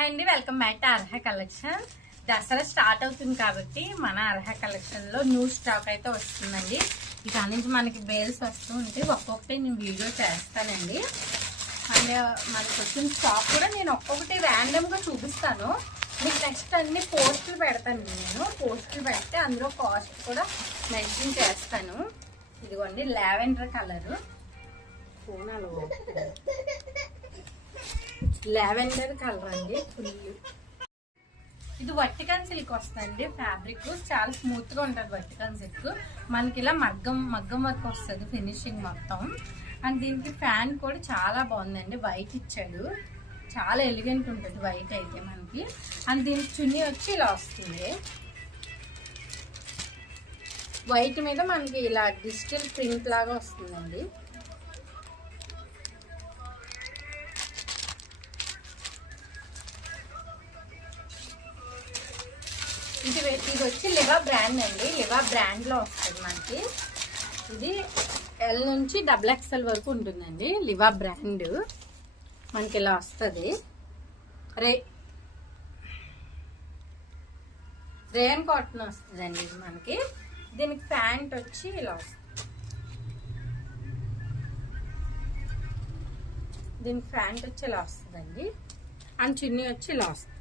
Hi అండి, welcome back to Arha collection. Dasara start అవుతుంది కాబట్టి మన అర్హ కలెక్షన్ లో న్యూ స్టాక్ అయితే వస్తుందండి. ఇక నుంచి మనకి బేల్స్ వస్తూ ఉంటే ఒక్కొక్కటి నేను వీడియో చేస్తానండి. అండ్ మనకి వచ్చిన స్టాక్ కూడా నేను ఒక్కొక్కటి ర్యాండమ్ గా చూపిస్తాను. మీకు నెక్స్ట్ అన్ని పోస్టులు పెడతాను. నేను పోస్టులు పెడితే అందులో కాస్ట్ కూడా మెన్షన్ చేస్తాను. ఇదిగోండి లావెండర్ కలర్ కోనాలు, లావెండర్ కలర్ అండి. ఫుల్ ఇది వర్టికల్ సిల్క్ వస్తుంది. ఫ్యాబ్రిక్ చాలా స్మూత్ గా ఉంటుంది. వర్టికల్ సిల్క్ మనకి ఇలా మగ్గం వర్క్ వస్తుంది ఫినిషింగ్ మొత్తం. అండ్ దీనికి ఫ్యాన్ కూడా చాలా బాగుందండి. వైట్ ఇచ్చాడు, చాలా ఎలిగెంట్ ఉంటుంది వైట్ అయితే మనకి. అండ్ దీనికి చున్నీ వచ్చి ఇలా వస్తుంది. వైట్ మీద మనకి ఇలా డిజిటల్ ప్రింట్ లాగా వస్తుందండి. ఇది వచ్చి లివా బ్రాండ్ అండి. లివా బ్రాండ్ లో వస్తుంది మనకి. ఇది ఎల్ నుంచి XXL వరకు ఉంటుందండి. లివా బ్రాండ్ మనకి ఇలా వస్తుంది. రేయన్ కాటన్ వస్తుందండి ఇది మనకి. దీనికి ప్యాంట్ వచ్చి ఇలా వస్తుంది. దీనికి ప్యాంట్ వచ్చి ఇలా వస్తుందండి. అండ్ చున్నీ వచ్చి ఇలా వస్తుంది.